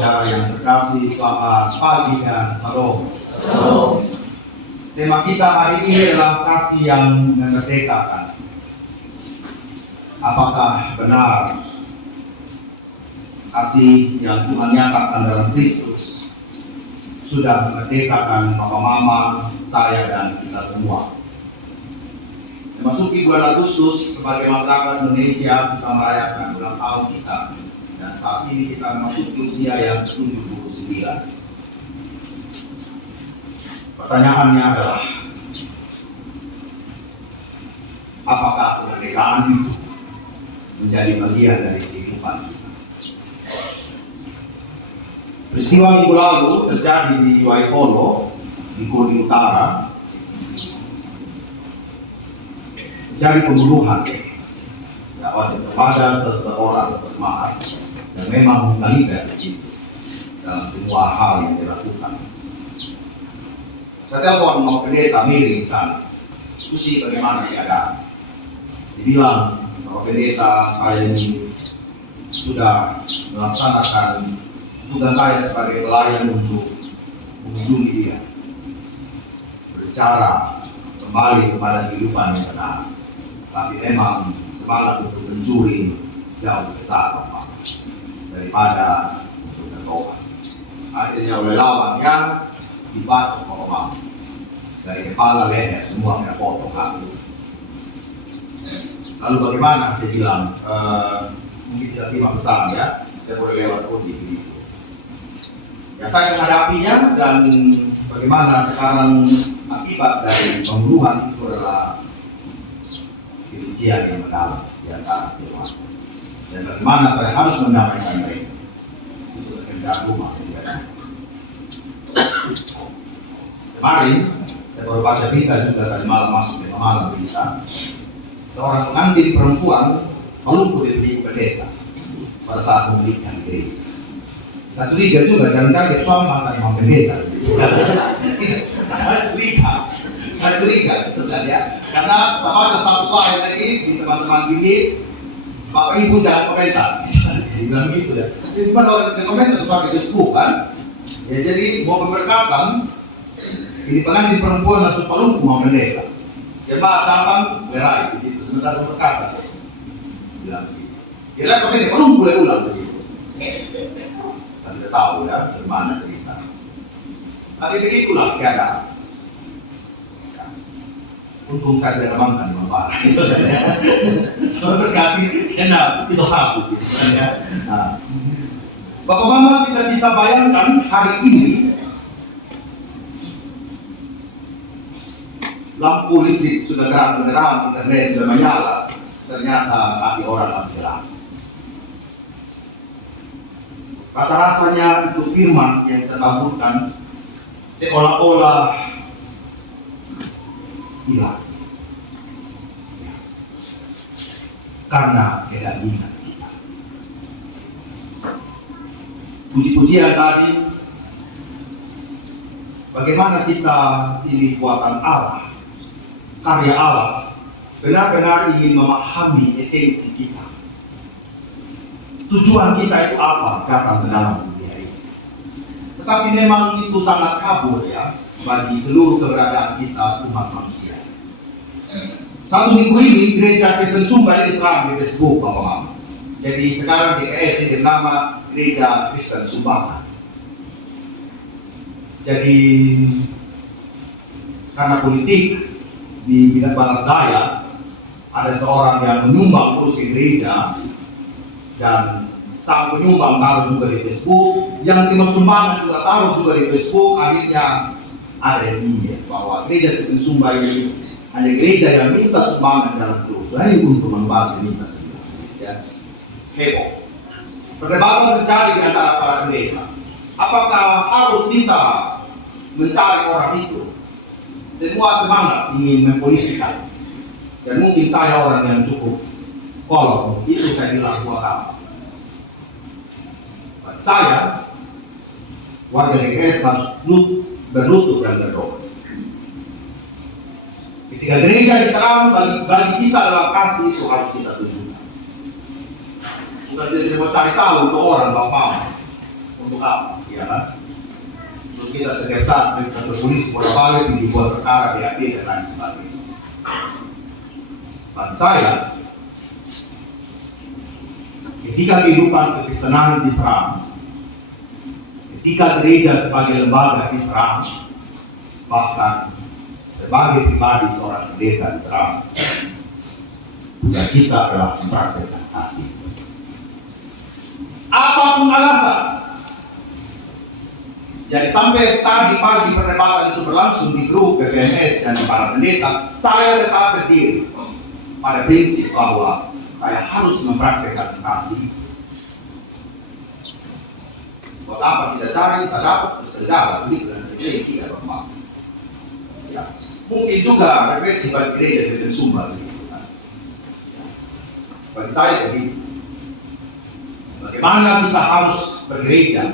saudara yang terkasih, selamat pagi dan salam. Tema kita hari ini adalah kasih yang memerdekakan. Apakah benar kasih yang Tuhan nyatakan dalam Kristus sudah memerdekakan papa mama, saya dan kita semua? Memasuki bulan Agustus, sebagai masyarakat Indonesia kita merayakan ulang tahun kita, dan saat ini kita memasuki usia yang 79. Pertanyaannya adalah, apakah kemerdekaan itu menjadi bagian dari kehidupan kita? Peristiwa minggu lalu terjadi di Waikolo, di Korea Utara. Terjadi pembunuhan kepada seseorang semangat yang memang terlibat dalam semua hal yang dilakukan. Saya telepon mau pendeta Miri di sana, diskusi bagaimana keadaan. Dibilang bahwa pendeta, saya ini sudah melaksanakan tugas saya sebagai pelayan untuk mengunjungi dia, berbicara kembali kepada kehidupan yang benar. Tapi memang semangat untuk mencuri jauh besar Bapak, daripada untuk bertobat. Akhirnya oleh lawan yang dibaca Bapak, dari kepala leher semua kena potong habis. Lalu bagaimana? Saya bilang mungkin tidak terima pesan ya, kita boleh lewat undi begitu. Ya saya menghadapinya, dan bagaimana sekarang akibat dari pembunuhan itu adalah kebencian yang mendalam di antara keluarga. Dan bagaimana saya harus mendamaikan mereka untuk pekerjaan rumah. Kemarin saya baru baca berita juga tadi malam, masuk di malam berita, seorang pengantin perempuan melumpuh di pinggir pendeta pada saat memulihkan gereja. Saya curiga juga, jangan-jangan dia suami mantan imam pendeta. Saya curiga itu kan ya, karena sama ada satu slide lagi di teman-teman pilih, Bapak Ibu jangan komentar, bilang gitu ya. Jadi pada orang yang komentar suka di Facebook kan, ya jadi mau berkatan, ini pengantin perempuan langsung palung mau pendeta, jemaah sambang berai begitu, sementara berkata, bilang begitu. Kira apa sih palung boleh ulang begitu? Saya tidak tahu ya bagaimana cerita. Tapi begitulah keadaan. Untung saya tidak mantan Bapak. Soalnya berkati kena pisau sapu. Bapak Mama, kita bisa bayangkan hari ini lampu listrik sudah terang, internet sudah menyala, ternyata kaki orang masih gelap. Rasa-rasanya itu firman yang kita taburkan seolah-olah hilang karena kedagingan kita. Puji-pujian tadi, bagaimana kita ini buatan Allah, karya Allah, benar-benar ingin memahami esensi kita. Tujuan kita itu apa datang ke dalam dunia ini. Tetapi memang itu sangat kabur ya bagi seluruh keberadaan kita umat manusia. Satu minggu ini Gereja Kristen Sumba ini serang di Facebook Bapak Mama. Jadi sekarang GKS ini bernama Gereja Kristen Sumba. Jadi karena politik di bidang barat daya, ada seorang yang menyumbang kursi gereja, dan sang penyumbang taruh juga di Facebook, yang terima sumbangan juga taruh juga di Facebook. Akhirnya ada yang ingin bahwa Gereja Kristen Sumba ini hanya gereja yang minta sumbangan dalam terus, hanya untuk membantu minta sumbangan. Ya, heboh. Perdebatan terjadi di antara para gereja. Apakah harus kita mencari orang itu? Semua semangat ingin mempolisikan, dan mungkin saya orang yang cukup kolot, itu saya bilang buat apa? Saya warga GKS harus berlutut dan berdoa. Ketika gereja diserang, bagi kita adalah kasih, itu harus kita tunjukkan. Bukan tidak mau cari tahu ke orang Bapak. untuk apa? Ya kan? Terus kita setiap saat dari kantor polisi bolak balik dibuat perkara BAP dan lain sebagainya. Bagi saya, ketika kehidupan kekristenan diserang, ketika gereja sebagai lembaga diserang, bahkan sebagai pribadi seorang pendeta diserang, tugas kita adalah mempraktikkan kasih. Apapun alasan. Jadi sampai tadi pagi perdebatan itu berlangsung di grup PPMS dan di para pendeta, saya tetap berdiri pada prinsip bahwa saya harus mempraktikkan kasih. Buat apa kita cari, kita dapat, terus terjalan, begitu dan sebagainya, tidak normal. Ya, mungkin juga refleksi bagi gereja dengan sumber, begitu kan. Bagi saya begitu. Bagaimana kita harus bergereja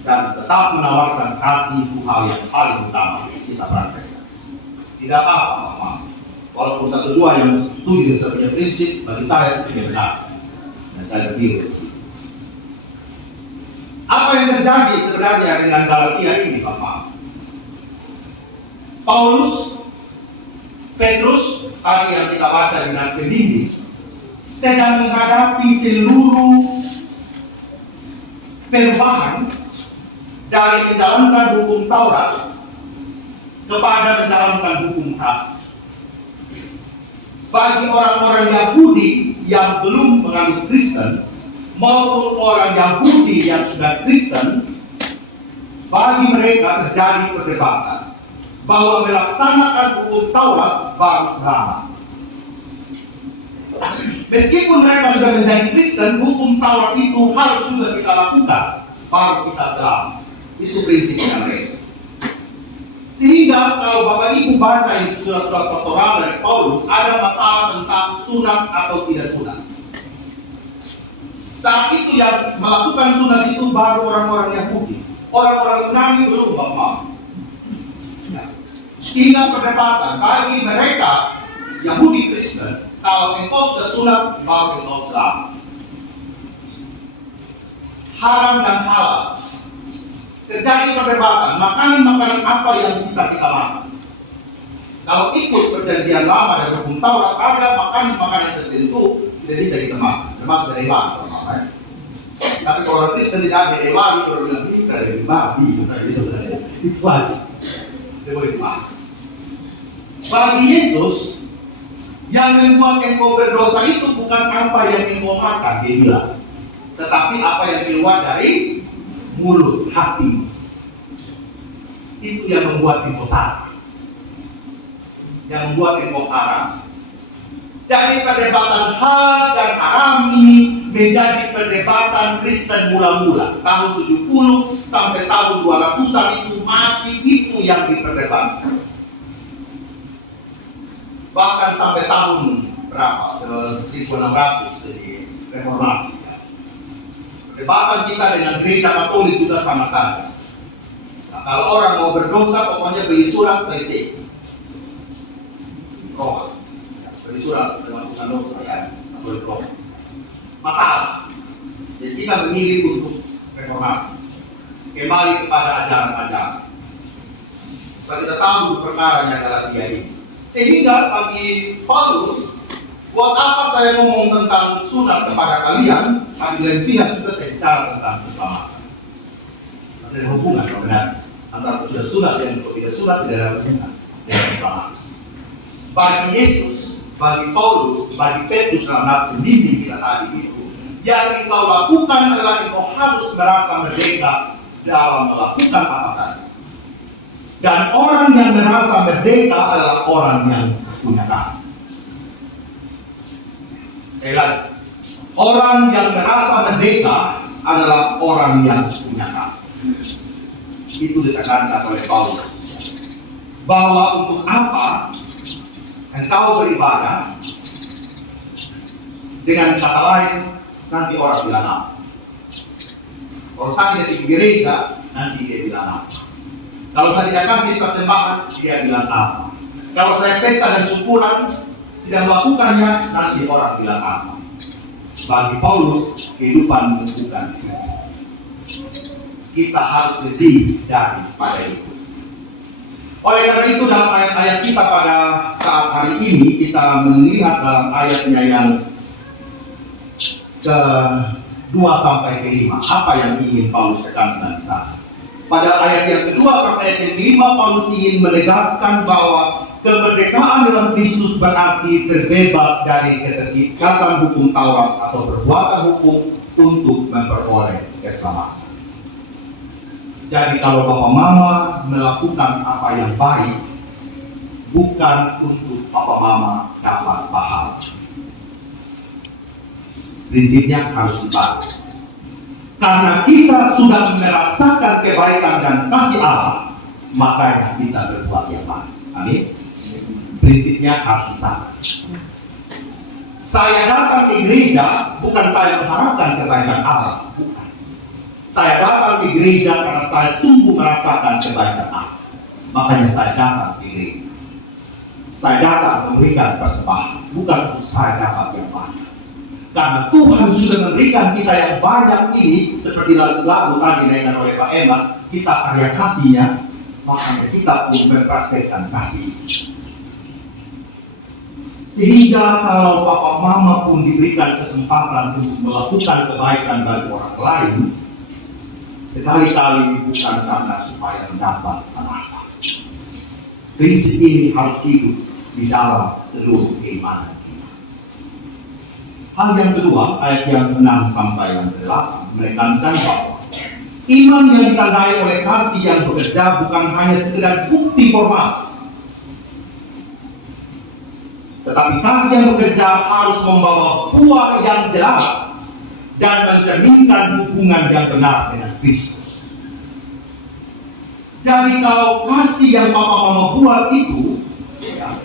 dan tetap menawarkan kasih itu hal yang paling utama kita praktekkan. Tidak apa-apa, walaupun satu dua yang setuju dengan saya punya prinsip, bagi saya itu tidak benar. Dan saya berdiri. Apa yang terjadi sebenarnya dengan Galatia ini, Bapak? Paulus, Petrus, tadi yang kita baca di naskah ini, sedang menghadapi seluruh perubahan dari menjalankan hukum Taurat kepada menjalankan hukum kasih. Bagi orang-orang Yahudi yang belum menganut Kristen maupun orang Yahudi yang sudah Kristen, bagi mereka terjadi perdebatan bahwa melaksanakan hukum Taurat baru selamat. Meskipun mereka sudah menjadi Kristen, hukum Taurat itu harus juga kita lakukan baru kita selamat. Itu prinsipnya mereka. Sehingga kalau Bapak Ibu baca di surat-surat pastoral dari Paulus, ada masalah tentang sunat atau tidak sunat. Saat itu yang melakukan sunat itu baru orang-orang Yahudi. Orang-orang Yunani belum Bapak. Ya. Sehingga perdebatan bagi mereka Yahudi Kristen, kalau engkau sudah sunat, baru engkau selamat. Haram dan halal. Terjadi perdebatan, makanan apa yang bisa kita makan. Kalau ikut perjanjian lama dan hukum Taurat, ada makanan tertentu tidak bisa kita makan, termasuk dari hewan. Tapi kalau orang Kristen tidak ada hewan, orang bilang ini tidak ada babi, itu wajib. Tidak boleh dimakan. Bagi Yesus, yang membuat engkau berdosa itu bukan apa yang engkau makan, dia bilang, tetapi apa yang keluar dari mulut, hati. Itu yang membuat engkau salah, yang membuat engkau haram. Jadi perdebatan hal dan haram ini menjadi perdebatan Kristen mula-mula. Tahun 70 sampai tahun 200-an itu masih itu yang diperdebatkan. Bahkan sampai tahun berapa? 1600 jadi reformasi. Perdebatan kita dengan gereja Katolik juga sama saja. Nah, kalau orang mau berdosa, pokoknya beli surat selesai. Roh, beli surat dengan bukan dosa ya, boleh roh. Masalah. Jadi kita memilih untuk reformasi, kembali kepada ajaran-ajaran. Supaya kita tahu perkaranya Galatia ini. Sehingga bagi Paulus, buat apa saya ngomong tentang sunat kepada kalian? Lain pihak juga saya bicara tentang keselamatan. Ada hubungan sebenarnya antara sudah sunat dan tidak sunat, tidak ada hubungan dengan keselamatan. Bagi Yesus, bagi Paulus, bagi Petrus dalam nafsu mimpi kita tadi itu, yang engkau lakukan adalah engkau harus merasa merdeka dalam melakukan apa saja. Dan orang yang merasa merdeka adalah orang yang punya kasih. Sekali lagi, orang yang merasa merdeka adalah orang yang punya kasih. Itu ditekankan oleh Paulus. Bahwa untuk apa engkau beribadah, dengan kata lain, nanti orang bilang apa. Kalau saya tidak di gereja, nanti dia bilang apa. Kalau saya tidak kasih persembahan, dia bilang apa. Kalau saya pesta dan syukuran, tidak melakukannya, nanti orang bilang apa. Bagi Paulus, kehidupan menentukan di sini. kita harus lebih daripada itu. Oleh karena itu dalam ayat-ayat kita pada saat hari ini kita melihat dalam ayatnya yang ke-2 sampai ke-5 apa yang ingin Paulus tekankan di sana. Pada ayat yang ke-2 sampai ayat yang ke-5 Paulus ingin menegaskan bahwa kemerdekaan dalam Kristus berarti terbebas dari keterikatan hukum Taurat atau perbuatan hukum untuk memperoleh keselamatan. Jadi kalau Bapak Mama melakukan apa yang baik, bukan untuk Bapak Mama dapat pahala. Prinsipnya harus dibalik. Karena kita sudah merasakan kebaikan dan kasih Allah, makanya kita berbuat yang baik. Amin. Prinsipnya harus sama. Saya datang ke gereja bukan saya mengharapkan kebaikan Allah, bukan. Saya datang ke gereja karena saya sungguh merasakan kebaikan Allah. Makanya saya datang ke gereja. Saya datang memberikan persembahan, bukan untuk saya dapat yang banyak. Karena Tuhan sudah memberikan kita yang banyak ini, seperti lagu tadi dinyanyikan oleh Pak Emma, kita karya kasihnya, makanya kita pun mempraktekkan kasih. Sehingga kalau Papa Mama pun diberikan kesempatan untuk melakukan kebaikan bagi orang lain, sekali-kali bukan karena supaya mendapat merasa. Prinsip ini harus hidup di dalam seluruh keimanan kita. Hal yang kedua, ayat yang 6 sampai yang 8 menekankan bahwa iman yang ditandai oleh kasih yang bekerja bukan hanya sekedar bukti formal, tetapi kasih yang bekerja harus membawa buah yang jelas dan mencerminkan hubungan yang benar dengan Kristus. Jadi kalau kasih yang Papa Mama buat itu ya,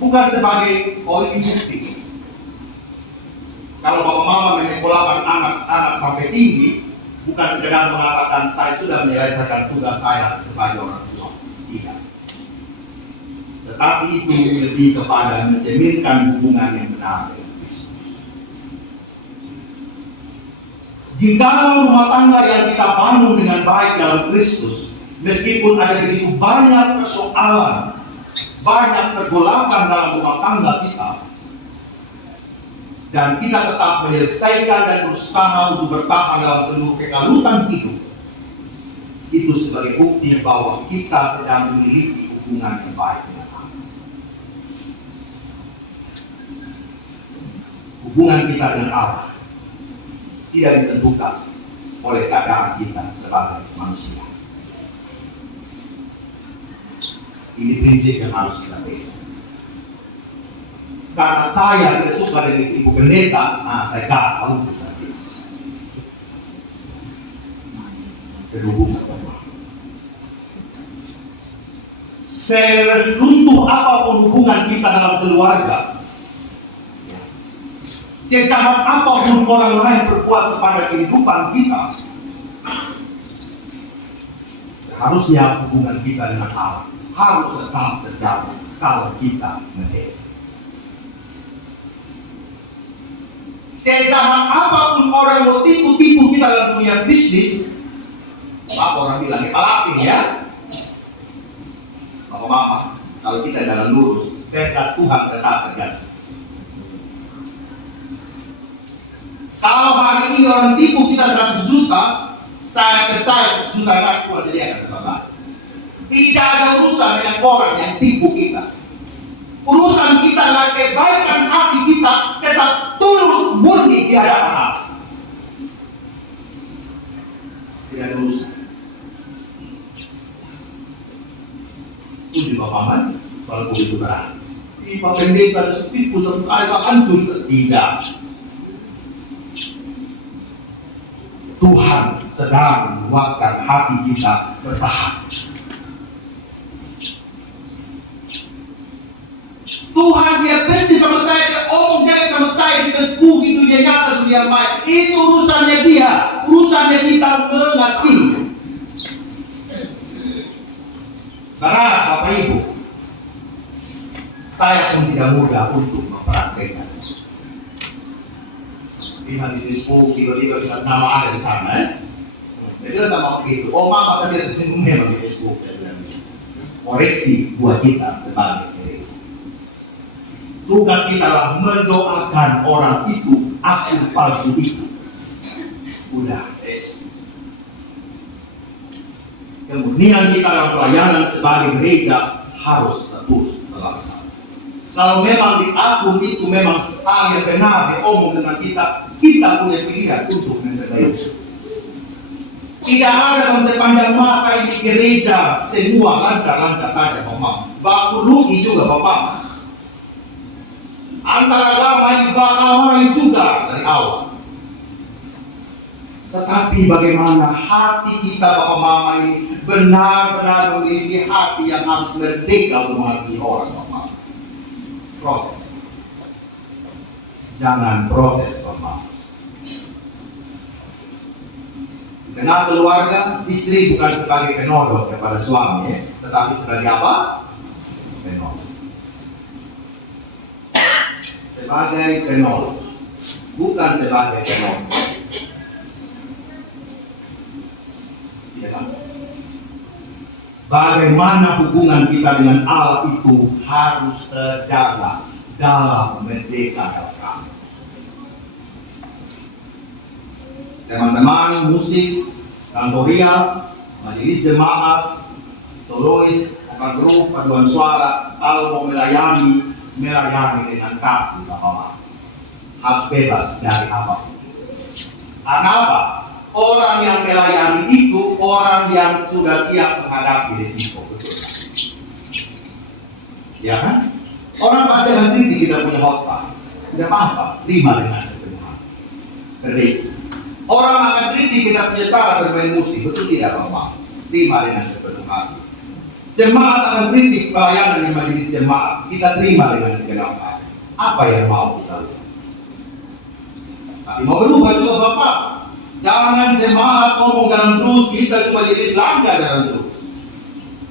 bukan sebagai ini bukti. Kalau Papa Mama menyekolahkan anak-anak sampai tinggi, bukan sekedar mengatakan saya sudah menyelesaikan tugas saya sebagai orang tua. Tidak. Tetapi itu lebih kepada mencerminkan hubungan yang benar dengan Kristus. Jikalau rumah tangga yang kita bangun dengan baik dalam Kristus, meskipun ada begitu banyak persoalan, banyak pergolakan dalam rumah tangga kita, dan kita tetap menyelesaikan dan berusaha untuk bertahan dalam seluruh kekalutan hidup, itu sebagai bukti bahwa kita sedang memiliki hubungan yang baik dengan Allah. Hubungan kita dengan Allah tidak ditentukan oleh keadaan kita sebagai manusia. Ini prinsip yang harus kita pegang. Karena saya tidak suka dengan ibu pendeta, saya gas untuk saya. Berhubung sama. Seruntuh apapun hubungan kita dalam keluarga, sejahat apapun orang lain berbuat kepada kehidupan kita, seharusnya hubungan kita dengan Allah harus tetap terjaga kalau kita menderita. Sejahat apapun orang mau tipu-tipu kita dalam dunia bisnis, apa orang bilang palapin ya, Mama, kalau kita jalan lurus, dekat Tuhan tetap terjadi. Kalau hari ini orang tipu kita 100 juta, saya percaya 100 juta akan kuat sediakan tetap baik. Tidak ada urusan dengan orang yang tipu kita. Urusan kita adalah kebaikan hati kita tetap tulus murni di hadapan Allah. Tidak ada urusan. Setuju Bapak Man? Kalau begitu berat. Pak pendeta tipu sama saya hancur. Tidak. Tuhan sedang membuatkan hati kita bertahan. Tuhan dia benci sama saya, dia omong jelek sama saya di Facebook, itu dia nyata dunia baik. Itu urusannya dia, urusannya kita mengasihi. Karena Bapak Ibu, saya pun tidak mudah untuk mempraktekkan. Lihat di Facebook, tiba-tiba kita nama ada di sana. Saya bilang sama waktu itu, oh masa dia tersinggung memang di Facebook, saya bilang. Koreksi buat kita sebagai gereja. Tugas kita adalah mendoakan orang itu, akun palsu itu. Udah, kemudian kita dalam pelayanan sebagai gereja harus terus terlaksana. Kalau memang di akun itu memang hal yang benar diomong tentang kita, kita punya pilihan untuk memperbaiki. Tidak ada dalam sepanjang masa ini gereja semua lancar-lancar saja, Bapak. Baku rugi juga, Bapak. Antara agama ini bakal juga dari awal. Tetapi bagaimana hati kita, Bapak Mama, ini benar-benar memiliki hati yang harus merdeka untuk mengasihi orang, Bapak. Proses. Jangan protes, Bapak. Dengan keluarga, istri bukan sebagai penodong kepada suami, tetapi sebagai apa? Penolong. Sebagai penolong, bukan sebagai penolong. Bagaimana hubungan kita dengan Allah itu harus terjaga dalam merdeka dalam kasih. Teman-teman musik, kantorial, majelis jemaat, solois, vokal grup, paduan suara, kalau mau melayani dengan kasih, Bapak. Harus bebas dari apapun. Karena apa? Orang yang melayani itu orang yang sudah siap menghadapi risiko, betul? Ya kan? Orang pasti akan kritik kita punya khotbah. Tidak apa-apa, terima dengan sepenuh hati. Perbaiki. Orang akan kritik kita punya cara bermain musik, betul tidak, Bapak? Terima dengan sepenuh hati. Jemaat akan kritik pelayanan di majelis jemaat, kita terima dengan segenap hati. Apa yang mau kita lakukan? Tapi mau berubah juga, Bapak. Jangan jemaat ngomong jalan terus, kita cuma jadi selangkah jalan terus.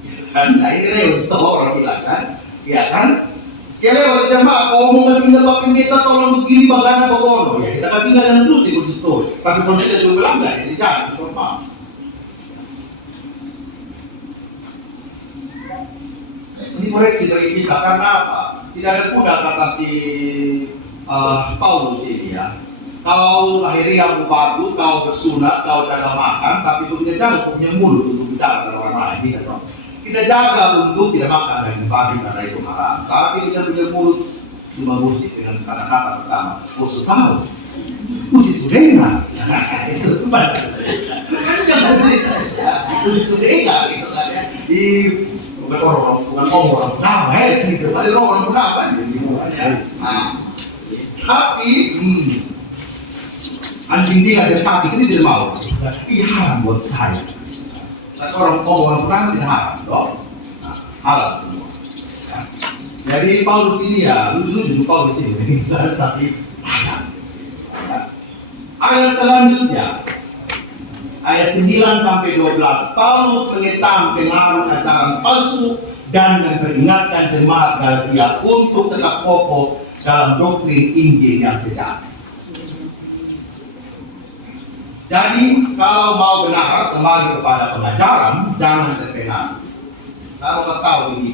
Ya kan? Nah ini reus tuh orang bilang kan? Ya kan? Sekali lagi jemaat ngomong kasih nggak Bapak Pendeta tolong begini bagaimana Bapak. Ya kita kasih nggak jalan terus di kursi story. Tapi kalau kita cuma bilang nggak, jadi jangan Bapak. Ini koreksi bagi kita karena apa? Tidak ada kuda kata si Paulus ini ya. Kau lahiriahmu bagus, kau bersunat, kau jaga makan, tapi itu tidak jaga punya mulut untuk bicara dengan orang lain. Kita jaga untuk tidak makan daging babi karena itu haram. Tapi kita punya mulut cuma gosip dengan kata-kata pertama. Gosip tahu, gosip sudengar. Itu tempat. Kan jangan cerita, gosip sudengar gitu kan ya. Bukan orang pertama ya, gitu. Ada orang pertama gitu ya. Nah, tapi anjing dia ada kaki sini tidak mau. Ini haram buat saya. Tapi orang perang tidak haram, dong. Nah, halal semua. Ya. Jadi Paulus ini ya, lucu Paulus ini, tapi ya. Ayat selanjutnya, ayat 9 sampai 12, Paulus mengecam pengaruh ajaran palsu dan memperingatkan jemaat Galatia untuk tetap kokoh dalam doktrin Injil yang sejati. Jadi kalau mau benar kembali kepada pengajaran, jangan terpengaruh. Saya mau kasih tahu begini,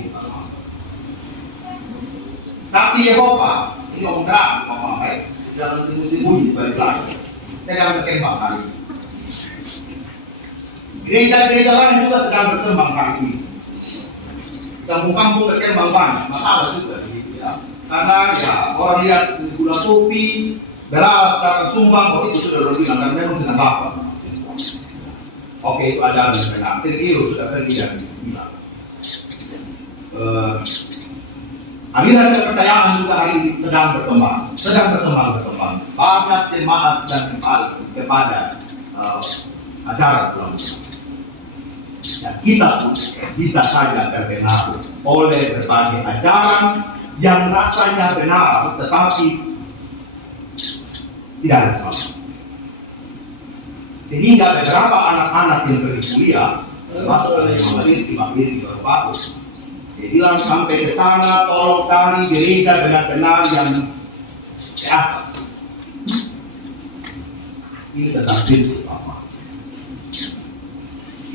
saksi Yehova ini ngomong terang, ngomong baik, jangan sembunyi-sembunyi balik lagi. Saya akan berkembang hari ini. Gereja-gereja lain juga sedang berkembang hari ini. Kampung-kampung berkembang banyak, masalah juga begitu ya. Karena ya orang lihat gula kopi, beras dapat sumbang, oh itu sudah lebih karena memang sedang lapar. Oke, itu ajaran yang benar. Tergiru sudah pergi dan bilang. Aliran kepercayaan juga hari ini sedang berkembang. Banyak jemaat sedang kembali kepada ajaran Tuhan. Dan kita pun bisa saja terpengaruh oleh berbagai ajaran yang rasanya benar, tetapi tidak ada salah. Sehingga beberapa anak-anak yang pergi kuliah, termasuk ada yang memiliki baru bagus. Saya bilang sampai ke sana, tolong cari gereja benar-benar yang seasas. Ini tentang prinsip apa?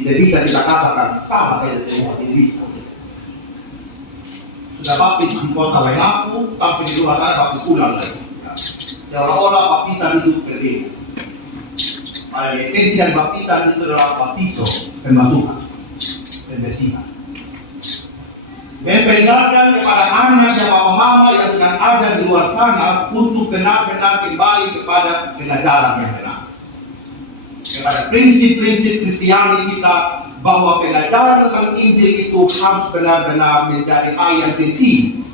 Tidak bisa kita katakan sama saja semua, tidak bisa. Sudah baptis di kota Waingapu, sampai di luar sana baptis ulang lagi. Seolah-olah baptisan itu berbeda. Pada esensi dari baptisan itu adalah baptiso, pemasukan, pembersihan. Memperingatkan kepada anak dan mama-mama yang sedang ada di luar sana untuk benar-benar kembali kepada pengajaran yang benar. Kepada prinsip-prinsip Kristiani kita, bahwa pengajaran tentang Injil itu harus benar-benar menjadi hal yang penting.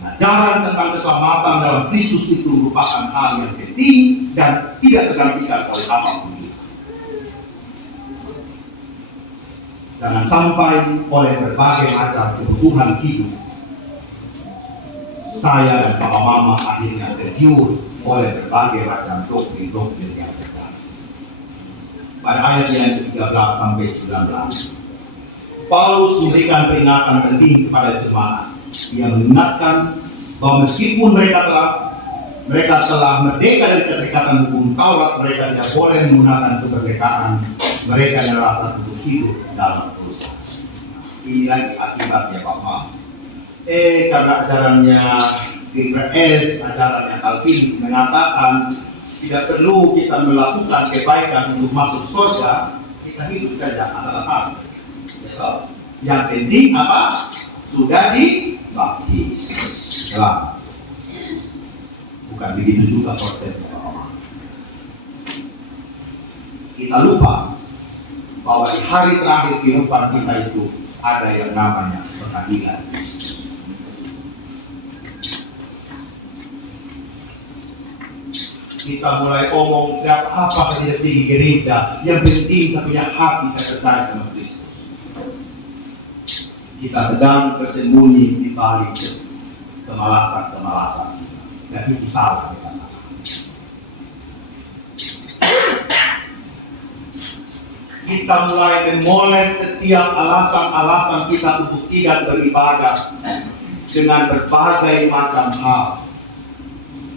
Ajaran tentang keselamatan dalam Kristus itu merupakan hal yang penting dan tidak tergantikan oleh apapun juga. Jangan sampai oleh berbagai macam kebutuhan hidup, saya dan papa mama akhirnya tergiur oleh berbagai macam doktrin-doktrin yang terjadi. Pada ayat yang ke-13 sampai 19, Paulus memberikan peringatan penting kepada jemaat. Ia mengingatkan bahwa meskipun mereka telah merdeka dari keterikatan hukum Taurat, mereka tidak boleh menggunakan kemerdekaan mereka yang rasa untuk hidup dalam dosa. Ini lagi akibatnya Bapak. Karena ajarannya GPS, ajarannya Calvinis mengatakan tidak perlu kita melakukan kebaikan untuk masuk surga, kita hidup saja asal-asalan. Yang penting apa? Sudah dibaptis. Bukan begitu juga konsepnya. Kita lupa bahwa di hari terakhir kehidupan kita itu ada yang namanya pengadilan Kristus. Kita mulai omong apa saja pergi gereja, yang penting saya punya hati, saya percaya sama Kristus. Kita sedang bersembunyi di balik kemalasan kita, dan itu salah. Kita mulai memoles setiap alasan-alasan kita untuk tidak beribadah dengan berbagai macam hal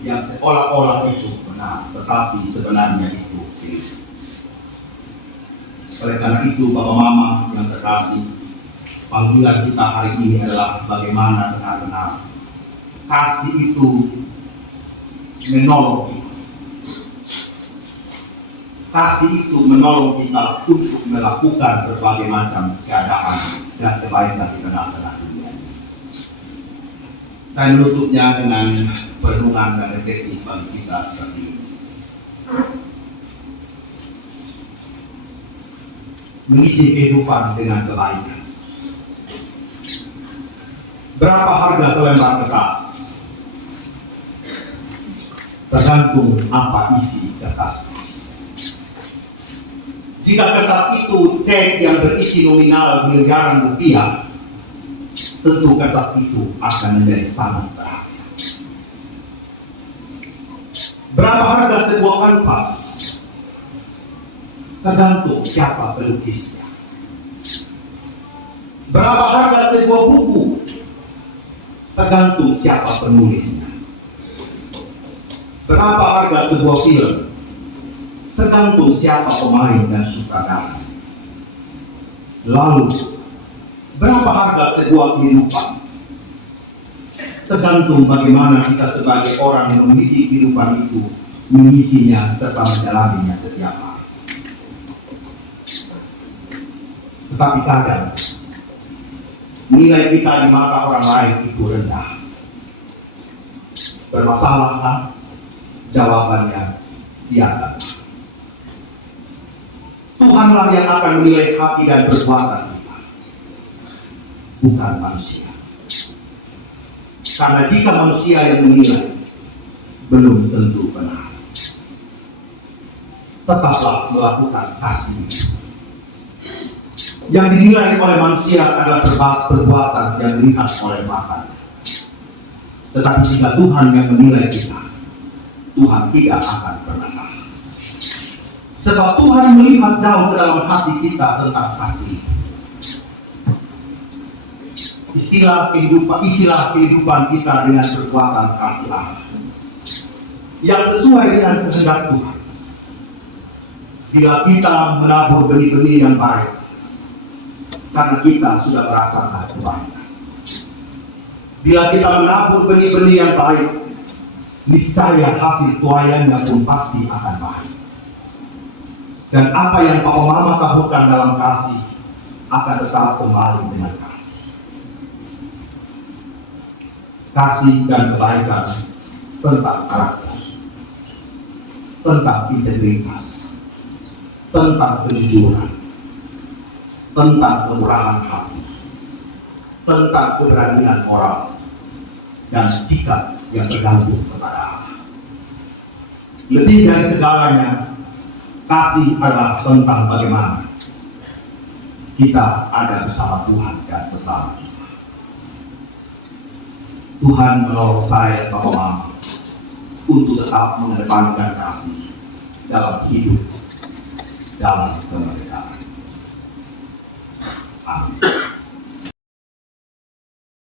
yang seolah-olah itu benar, tetapi sebenarnya itu tidak. Oleh karena itu, Bapak Mama yang terkasih, panggilan kita hari ini adalah bagaimana benar-benar kasih itu menolong kita. Kasih itu menolong kita untuk melakukan berbagai macam keadaan dan kebaikan di tengah-tengah dunia. Saya menutupnya dengan perenungan dan refleksi bagi kita seperti ini. Mengisi kehidupan dengan kebaikan. Berapa harga selembar kertas? Tergantung apa isi kertasnya. Jika kertas itu cek yang berisi nominal miliaran rupiah, tentu kertas itu akan menjadi sangat berharga. Berapa harga sebuah kanvas? Tergantung siapa pelukisnya. Berapa harga sebuah buku? Tergantung siapa penulisnya. Berapa harga sebuah film? Tergantung siapa pemain dan sutradara. Lalu, berapa harga sebuah kehidupan? Tergantung bagaimana kita sebagai orang yang memiliki kehidupan itu mengisinya serta menjalaninya setiap hari. Tetapi kadang nilai kita di mata orang lain itu rendah. Bermasalahkah? Jawabannya tidak. Tuhanlah yang akan menilai hati dan perbuatan kita, bukan manusia. Karena jika manusia yang menilai, belum tentu benar. Tetaplah melakukan kasih. Yang dinilai oleh manusia adalah perbuatan yang dilihat oleh mata. Tetapi jika Tuhan yang menilai kita, Tuhan tidak akan pernah salah. Sebab Tuhan melihat jauh ke dalam hati kita tentang kasih. Isilah kehidupan kita dengan perbuatan kasih Allah yang sesuai dengan kehendak Tuhan. Bila kita menabur benih-benih yang baik, karena kita sudah merasakan kebaikan. Bila kita menabur benih-benih yang baik, niscaya hasil tuaiannya pun pasti akan baik. Dan apa yang Papa Mama taburkan dalam kasih akan tetap kembali dengan kasih. Kasih dan kebaikan tentang karakter, tentang integritas, tentang kejujuran, tentang kemurahan hati, tentang keberanian moral, dan sikap yang tergantung kepada Allah. Lebih dari segalanya, kasih adalah tentang bagaimana kita ada bersama Tuhan dan sesama kita. Tuhan menolong saya, Papa Mama, untuk tetap mengedepankan kasih dalam hidup, dalam kemerdekaan.